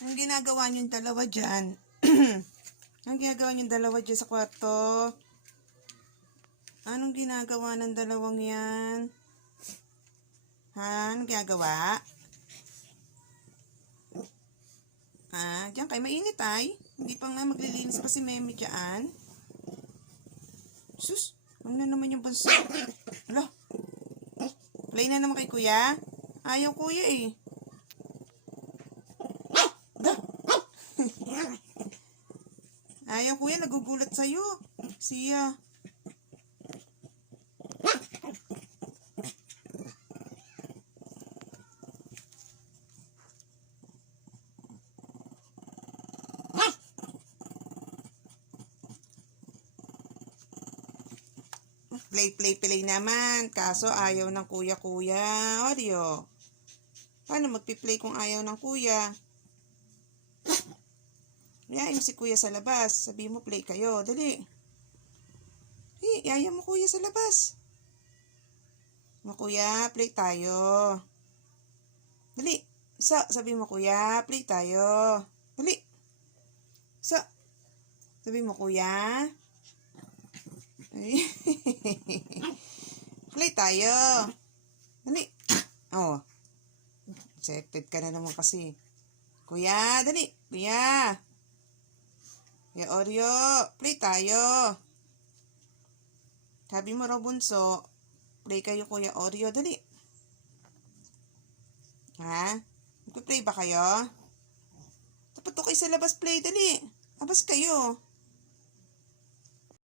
Anong ginagawa niyong dalawa dyan? Anong ginagawa niyong dalawa dyan sa kwarto? Anong ginagawa ng dalawang yan? Ha? Anong ginagawa? Diyan kayo mainit ay. Hindi pa nga maglilinis pa si Memi dyan. Sus, ano na naman yung bansa? Hala, play na naman kay kuya. Ayaw kuya eh. Da. Ayaw kuya, nagugulat sa'yo. Siya. Play naman. Kaso ayaw ng kuya-kuya. Oreo. Paano magpi-play kung ayaw ng kuya? Yayain mo si kuya sa labas. Sabi mo play kayo. Dali. Yayain mo kuya sa labas. Mo kuya, play tayo. Dali. Sabi mo kuya, play tayo. Dali. Sabi mo kuya. Play tayo. Dali. Oh. Accepted ka na naman kasi. Kuya, dali. Kuya. Kuya Oreo, play tayo. Sabi mo raw bunso, play kayo Kuya Oreo, dali. Ha? Magpa-play ba kayo? Dapat to kayo sa labas play, dali. Abas kayo.